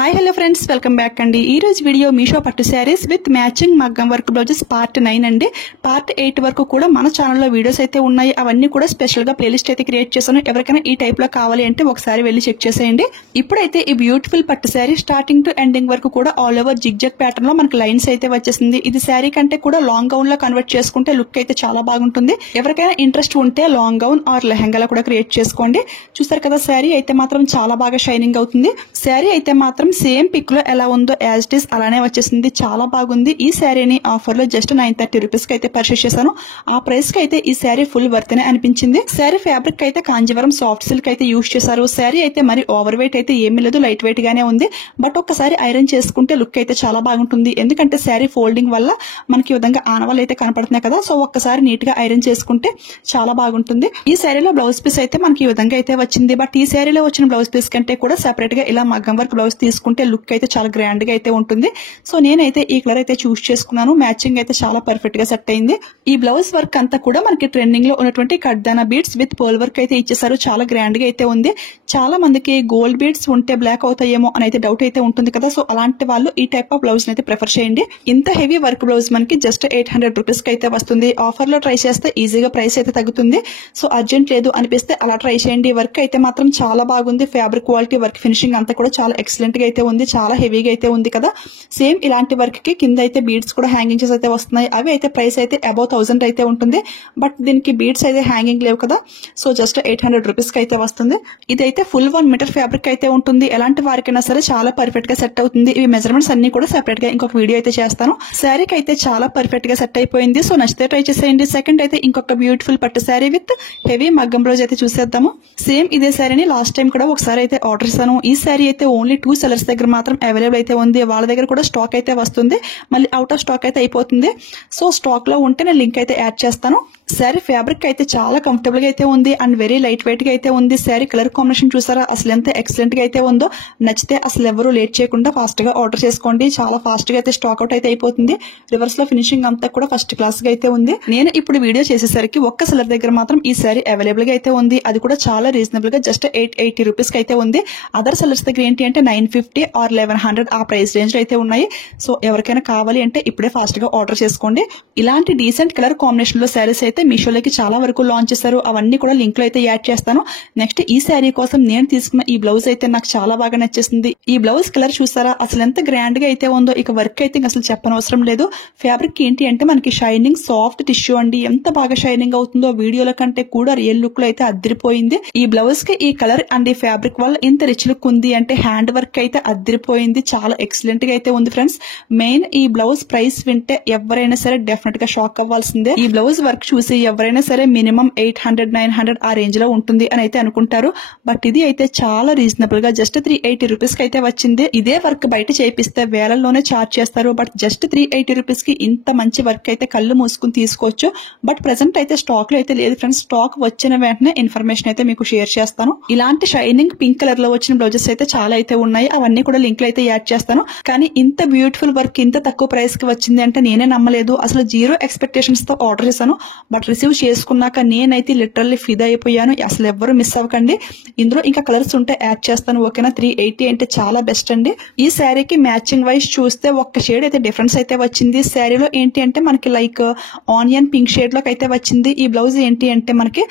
Hi hello friends, welcome back అండి. ఈ రోజు వీడియో మీషో పట్టు శారీస్ విత్ మ్యాచింగ్ మగ్గం వర్క్ బ్లౌజెస్ పార్ట్ 9 అండి. పార్ట్ 8 వరకు కూడా మన ఛానల్లో వీడియోస్ అయితే ఉన్నాయి. అవన్నీ కూడా స్పెషల్ గా ప్లేలిస్ట్ అయితే క్రియేట్ చేశాను. ఎవరికైనా ఈ టైప్ లో కావాలి అంటే ఒకసారి వెళ్ళి చెక్ చేసేయండి. ఇప్పుడైతే ఈ బ్యూటిఫుల్ పట్టు శారీ స్టార్టింగ్ టు ఎండింగ్ వరకు కూడా ఆల్ ఓవర్ జిగ్జాగ్ ప్యాటర్న్ లో మనకి లైన్స్ అయితే వచ్చేసింది. ఇది శారీ కంటే కూడా లాంగ్ గౌన్ లో కన్వర్ట్ చేసుకుంటే లుక్ అయితే చాలా బాగుంటుంది. ఎవరికైనా ఇంట్రెస్ట్ ఉంటే లాంగ్ గౌన్ ఆర్ లెహంగా కూడా క్రియేట్ చేసుకోండి. చూసారు కదా, శారీ అయితే మాత్రం చాలా బాగా షైనింగ్ అవుతుంది. శారీ అయితే మాత్రం సేమ్ పిక్ లో ఎలా ఉందో యాజ్ ఇట్ ఈస్ అలానే వచ్చేసింది. చాలా బాగుంది. ఈ శారీని ఆఫర్ లో జస్ట్ 930 రూపీస్ కి అయితే పర్చేస్ చేశాను. ఆ ప్రైస్ కి అయితే ఈ శారీ ఫుల్ వర్త్ నే అనిపించింది. శారీ ఫ్యాబ్రిక్ అయితే కాంజీవరం సాఫ్ట్ సిల్క్ అయితే యూజ్ చేశారు. శారీ అయితే మరి ఓవర్ వెయిట్ అయితే ఏమీ లేదు, లైట్ వెయిట్ గానే ఉంది. బట్ ఒక్కసారి ఐరన్ చేసుకుంటే లుక్ అయితే చాలా బాగుంటుంది. ఎందుకంటే శారీ ఫోల్డింగ్ వల్ల మనకి ఈ విధంగా ఆనవాళ్ళు అయితే కనపడుతున్నాయి కదా, సో ఒక్కసారి నీట్ గా ఐరన్ చేసుకుంటే చాలా బాగుంటుంది. ఈ శారీలో బ్లౌజ్ పీస్ అయితే మనకి ఈ విధంగా అయితే వచ్చింది. బట్ ఈ శారీలో వచ్చిన బ్లౌజ్ పీస్ కంటే కూడా సెపరేట్ గా ఇలా మగ్గం వర్క్ బ్లౌజ్ తీసుకుంటే లుక్ అయితే చాలా గ్రాండ్ గా అయితే ఉంటుంది. సో నేనైతే ఈ కలర్ అయితే చూస్ చేసుకున్నాను. మ్యాచింగ్ అయితే చాలా పర్ఫెక్ట్ గా సెట్ అయింది. ఈ బ్లౌజ్ వర్క్ అంతా కూడా మనకి ట్రెండింగ్ లో ఉన్నటువంటి కడ్దానా బీడ్స్ విత్ పోల్ వర్క్ అయితే ఇచ్చేసారు. చాలా గ్రాండ్ గా అయితే ఉంది. చాలా మందికి గోల్డ్ బీడ్స్ ఉంటే బ్లాక్ అవుతాయేమో అని అయితే డౌట్ అయితే ఉంటుంది కదా, సో అలాంటి వాళ్ళు ఈ టైప్ ఆఫ్ బ్లౌజ్ అయితే ప్రిఫర్ చేయండి. ఇంత హెవీ వర్క్ బ్లౌజ్ మనకి జస్ట్ 800 రూపీస్ కి అయితే వస్తుంది. ఆఫర్ లో ట్రై చేస్తే ఈజీగా ప్రైస్ అయితే తగ్గుతుంది. సో అర్జెంట్ లేదు అనిపిస్తే అలా ట్రై చేయండి. వర్క్ అయితే మాత్రం చాలా బాగుంది. ఫ్యాబ్రిక్ క్వాలిటీ, వర్క్ ఫినిషింగ్ అంతా కూడా చాలా ఎక్సలెంట్ గా అయితే ఉంది. చాలా హెవీగా అయితే ఉంది కదా. సేమ్ ఇలాంటి వర్క్ కి కింద అయితే బీడ్స్ కూడా హ్యాంగింగ్స్ అయితే వస్తున్నాయి. అవి అయితే ప్రైస్ అయితే అబౌవ్ 1000 అయితే ఉంటుంది. బట్ దీనికి బీడ్స్ అయితే హ్యాంగింగ్ లేవు కదా, సో జస్ట్ 800 రూపీస్ కి అయితే వస్తుంది. ఇదైతే ఫుల్ 1 మీటర్ ఫ్యాబ్రిక్ అయితే ఉంటుంది. ఎలాంటి వారికైనా సరే చాలా పర్ఫెక్ట్ గా సెట్ అవుతుంది. ఇవి మెజర్మెంట్స్ అన్ని కూడా సెపరేట్ గా ఇంకొక వీడియో అయితే చేస్తాను. శారీకి అయితే చాలా పర్ఫెక్ట్ గా సెట్ అయిపోయింది. సో నచ్చితే ట్రై చేసేయండి. సెకండ్ అయితే ఇంకొక బ్యూటిఫుల్ పట్టు శారీ విత్ హెవీ మగ్గం బ్లౌజ్ అయితే చూసేద్దాము. సేమ్ ఇదే శారీని లాస్ట్ టైం కూడా ఒకసారి అయితే ఆర్డర్ చేశాను. ఈ శారీ అయితే ఓన్లీ 2 సెలర్స్ దగ్గర మాత్రం అవైలబుల్ అయితే ఉంది. వాళ్ళ దగ్గర కూడా స్టాక్ అయితే వస్తుంది, మళ్ళీ అవుట్ ఆఫ్ స్టాక్ అయితే అయిపోతుంది. సో స్టాక్ లో ఉంటే నేను లింక్ అయితే యాడ్ చేస్తాను. శారీ ఫ్యాబ్రిక్ అయితే చాలా కంఫర్టబుల్ గా అయితే ఉంది అండ్ వెరీ లైట్ వెయిట్ గా అయితే ఉంది. శారీ కలర్ కాంబినేషన్ చూసారా అసలు ఎంత ఎక్సలెంట్ గా అయితే ఉందో. నచ్చితే అసలు ఎవరు లేట్ చేయకుండా ఫాస్ట్ గా ఆర్డర్ చేసుకోండి. చాలా ఫాస్ట్ గా అయితే స్టాక్ అవుట్ అయితే అయిపోతుంది. రివర్స్ లో ఫినిషింగ్ అంతా కూడా ఫస్ట్ క్లాస్ గా అయితే ఉంది. నేను ఇప్పుడు వీడియో చేసేసరికి ఒక్క సెలర్ దగ్గర మాత్రం ఈ శారీ అవైలబుల్ గా అయితే ఉంది. అది కూడా చాలా రీజనబుల్ గా జస్ట్ 880 రూపీస్ కి అయితే ఉంది. అదర్ సెలర్స్ దగ్గర ఏంటి అంటే 950 ఆర్ 1100 ఆ ప్రైస్ రేంజ్ అయితే ఉన్నాయి. సో ఎవరికైనా కావాలి అంటే ఇప్పుడే ఫాస్ట్ గా ఆర్డర్ చేసుకోండి. ఇలాంటి డీసెంట్ కలర్ కాంబినేషన్ లో శారీస్ అయితే మీషోలోకి చాలా వరకు లాంచ్ చేశారు. అవన్నీ కూడా లింక్ లో అయితే యాడ్ చేస్తాను. నెక్స్ట్ ఈ శారీ కోసం నేను తీసుకున్న ఈ బ్లౌజ్ అయితే నాకు చాలా బాగా నచ్చేసింది. ఈ బ్లౌజ్ కలర్ చూసారా అసలు ఎంత గ్రాండ్ గా అయితే ఉందో. ఇక వర్క్ అయితే అసలు చెప్పనవసరం లేదు. ఫ్యాబ్రిక్ ఏంటి అంటే మనకి షైనింగ్ సాఫ్ట్ టిష్యూ అండి. ఎంత బాగా షైనింగ్ అవుతుందో వీడియోల కంటే కూడా రియల్ లుక్ లో అయితే అద్దరిపోయింది. ఈ బ్లౌజ్ కి ఈ కలర్ అండ్ ఈ ఫ్యాబ్రిక్ వల్ల ఇంత రిచ్ లుక్ ఉంది అంటే హ్యాండ్ వర్క్ అయితే అద్దరిపోయింది. చాలా ఎక్సలెంట్ గా అయితే ఉంది ఫ్రెండ్స్. మెయిన్ ఈ బ్లౌజ్ ప్రైస్ వింటే ఎవరైనా సరే డెఫినెట్ గా షాక్ అవ్వాల్సిందే. ఈ బ్లౌజ్ వర్క్ చూసి ఎవరైనా సరే మినిమం 800 900 ఆ రేంజ్ లో ఉంటుంది అని అయితే అనుకుంటారు. బట్ ఇది అయితే చాలా రీజనబుల్ గా జస్ట్ 380 రూపీస్ కి అయితే వచ్చింది. ఇదే వర్క్ బయట చేపిస్తే వేలల్లోనే చార్జ్ చేస్తారు. బట్ జస్ట్ 380 రూపీస్ కి ఇంత మంచి వర్క్ అయితే కళ్ళు మూసుకుని తీసుకోవచ్చు. బట్ ప్రెసెంట్ అయితే స్టాక్ లో అయితే లేదు ఫ్రెండ్స్. స్టాక్ వచ్చిన వెంటనే ఇన్ఫర్మేషన్ అయితే మీకు షేర్ చేస్తాను. ఇలాంటి షైనింగ్ పింక్ కలర్ లో వచ్చిన బ్లౌజెస్ అయితే చాలా అయితే ఉన్నాయి. అవన్నీ కూడా లింక్ లో అయితే యాడ్ చేస్తాను. కానీ ఇంత బ్యూటిఫుల్ వర్క్ ఇంత తక్కువ ప్రైస్ కి వచ్చింది అంటే నేనే నమ్మలేదు. అసలు జీరో ఎక్స్పెక్టేషన్స్ తో ఆర్డర్ చేశాను. బట్ రిసీవ్ చేసుకున్నాక నేనైతే లిటరల్లీ ఫిదా అయిపోయాను. అసలు ఎవ్వరు మిస్ అవ్వకండి. ఇందులో ఇంకా కలర్స్ ఉంటే యాడ్ చేస్తాను. ఓకేనా, 380 అంటే చాలా బెస్ట్ అండి. ఈ శారీకి మ్యాచింగ్ వైజ్ చూస్తే ఒక్క షేడ్ అయితే డిఫరెన్స్ అయితే వచ్చింది. శారీలో ఏంటి అంటే మనకి లైక్ ఆనియన్ పింక్ షేడ్ లోకి అయితే వచ్చింది. ఈ బ్లౌజ్ ఏంటి అంటే మనకి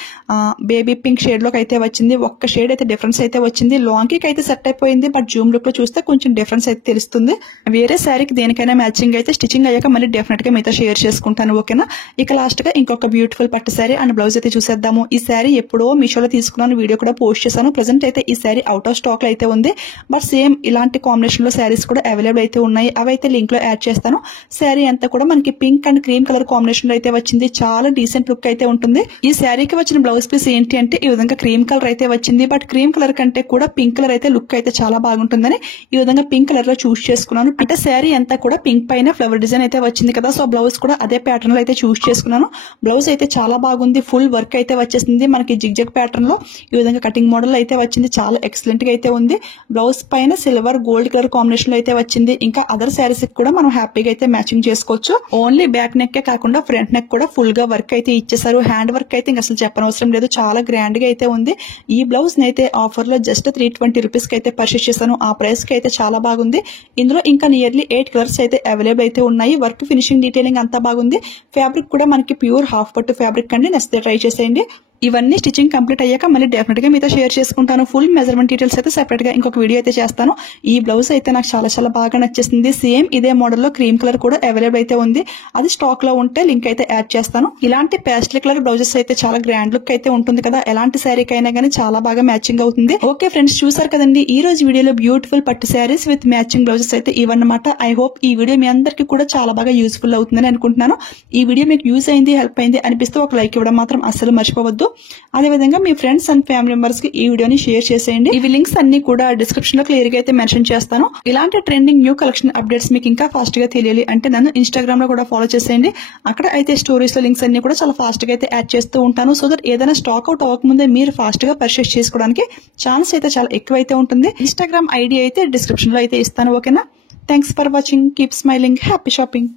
బేబీ పింక్ షేడ్ లోకి అయితే వచ్చింది. ఒక్క షేడ్ అయితే డిఫరెన్స్ అయితే వచ్చింది. లాంగ్ కి అయితే సెట్ అయిపోయింది. బట్ జూమ్ లుక్ లో చూస్తే కొంచెం డిఫరెన్స్ అయితే తెలుస్తుంది. వేరే శారీకి దేనికైనా మ్యాచింగ్ అయితే స్టిచింగ్ అయ్యాక మళ్ళీ డెఫినెట్ గా మీతో షేర్ చేసుకుంటాను. ఓకేనా, ఇక లాస్ట్ గా ఇంకొక బ్యూటిఫుల్ పట్టు శారీ అండ్ బ్లౌజ్ అయితే చూసేద్దాము. ఈ శారీ ఎప్పుడో మీషోలో తీసుకున్నాను, వీడియో కూడా పోస్ట్ చేశాను. ప్రెసెంట్ అయితే ఈ శారీ అవుట్ ఆఫ్ స్టాక్ లో అయితే ఉంది. బట్ సేమ్ ఇలాంటి కాంబినేషన్ లో శారీస్ కూడా అవైలబుల్ అయితే ఉన్నాయి. అవైతే లింక్ లో యాడ్ చేస్తాను. శారీ అంతా కూడా మనకి pink and cream colour combination లో అయితే వచ్చింది. చాలా డీసెంట్ లుక్ అయితే ఉంటుంది. ఈ శారీకి వచ్చిన బ్లౌజ్ పీస్ ఏంటి అంటే ఈ విధంగా క్రీమ్ కలర్ అయితే వచ్చింది. బట్ క్రీమ్ కలర్ కంటే కూడా పింక్ కలర్ అయితే లుక్ అయితే చాలా బాగుంటుందని ఈ విధంగా పింక్ కలర్ లో చూస్ చేసుకున్నాను. అంటే శారీ అంతా కూడా పింక్ పైన ఫ్లవర్ డిజైన్ అయితే వచ్చింది కదా, సో బ్లౌజ్ కూడా అదే ప్యాటర్న్ లో అయితే చూస్ చేసుకున్నాను. బ్లౌజ్ బ్లౌజ్ అయితే చాలా బాగుంది. ఫుల్ వర్క్ అయితే వచ్చేసింది. మనకి జిగ్జాగ్ ప్యాటర్న్ లో ఈ విధంగా కటింగ్ మోడల్ అయితే వచ్చింది. చాలా ఎక్సలెంట్ గా అయితే ఉంది. బ్లౌజ్ పైన సిల్వర్ గోల్డ్ కలర్ కాంబినేషన్ లో అయితే వచ్చింది. ఇంకా అదర్ శారీస్ కూడా మనం హ్యాపీగా అయితే మ్యాచింగ్ చేసుకోవచ్చు. ఓన్లీ బ్యాక్ నెక్ కాకుండా ఫ్రంట్ నెక్ కూడా ఫుల్ గా వర్క్ అయితే ఇచ్చేసారు. హ్యాండ్ వర్క్ అయితే ఇంకా అసలు చెప్పనవసరం లేదు. చాలా గ్రాండ్ గా అయితే ఉంది. ఈ బ్లౌజ్ నైతే ఆఫర్ లో జస్ట్ 320 రూపీస్ కి అయితే పర్చేస్ చేశాను. ఆ ప్రైస్ కి అయితే చాలా బాగుంది. ఇందులో ఇంకా నియర్లీ 8 కలర్స్ అయితే అవైలబుల్ అయితే ఉన్నాయి. వర్క్ ఫినిషింగ్ డీటెయిలింగ్ అంతా బాగుంది. ఫ్యాబ్రిక్ కూడా మనకి ప్యూర్ హాఫ్ పట్టు ఫ్యాబ్రిక్ అండి. నచ్చితే ట్రై చేసేయండి. ఇవన్నీ స్టిచింగ్ కంప్లీట్ అయ్యాక మళ్ళీ డెఫినెట్ గా మీతో షేర్ చేసుకుంటాను. ఫుల్ మెజర్మెంట్ డీటెయిల్స్ అయితే సెపరేట్ గా ఇంకొక వీడియో అయితే చేస్తాను. ఈ బ్లౌజ్ అయితే నాకు చాలా చాలా బాగా నచ్చేసింది. సేమ్ ఇదే మోడల్ లో క్రీమ్ కలర్ కూడా అవైలబుల్ అయితే ఉంది. అది స్టాక్ లో ఉంటే లింక్ అయితే యాడ్ చేస్తాను. ఇలాంటి పేస్టల్ కలర్ బ్లౌజెస్ అయితే చాలా గ్రాండ్ లుక్ అయితే ఉంటుంది కదా. ఎలాంటి శారీకి అయినా కానీ చాలా బాగా మ్యాచింగ్ అవుతుంది. ఓకే ఫ్రెండ్స్, చూసారు కదండి ఈ రోజు వీడియోలో బ్యూటిఫుల్ పట్టు శారీస్ విత్ మ్యాచింగ్ బ్లౌజెస్ అయితే ఇవన్నమాట. ఐ హోప్ ఈ వీడియో మీ అందరికీ కూడా చాలా బాగా యూస్ఫుల్ అవుతుందని అనుకుంటున్నాను. ఈ వీడియో మీకు యూజ్ అయింది, హెల్ప్ అయింది అనిపిస్తే ఒక లైక్ ఇవ్వడం మాత్రం అస్సలు మర్చిపోవద్దు. అదేవిధంగా మీ ఫ్రెండ్స్ అండ్ ఫ్యామిలీ మెంబర్స్ కి ఈ వీడియోని షేర్ చేసేయండి. ఇవి లింక్స్ అన్ని కూడా డిస్క్రిప్షన్ లో క్లియర్ గా అయితే మెన్షన్ చేస్తాను. ఇలాంటి ట్రెండింగ్ న్యూ కలెక్షన్ అప్డేట్స్ మీకు ఇంకా ఫాస్ట్ గా తెలియాలి అంటే నన్ను ఇన్స్టాగ్రామ్ లో కూడా ఫాలో చేసేయండి. అక్కడ అయితే స్టోరీస్ లో లింక్స్ అన్ని కూడా చాలా ఫాస్ట్ గా అయితే యాడ్ చేస్తూ ఉంటాను. సో దట్ ఏదైనా స్టాక్ అవుట్ అవ్వకముందే మీరు ఫాస్ట్ గా పర్చేస్ చేసుకోవడానికి ఛాన్స్ అయితే చాలా ఎక్కువ అయితే ఉంటుంది. ఇన్స్టాగ్రామ్ ఐడి అయితే డిస్క్రిప్షన్ లో అయితే ఇస్తాను. ఓకేనా? Thanks for watching. Keep smiling. Happy shopping.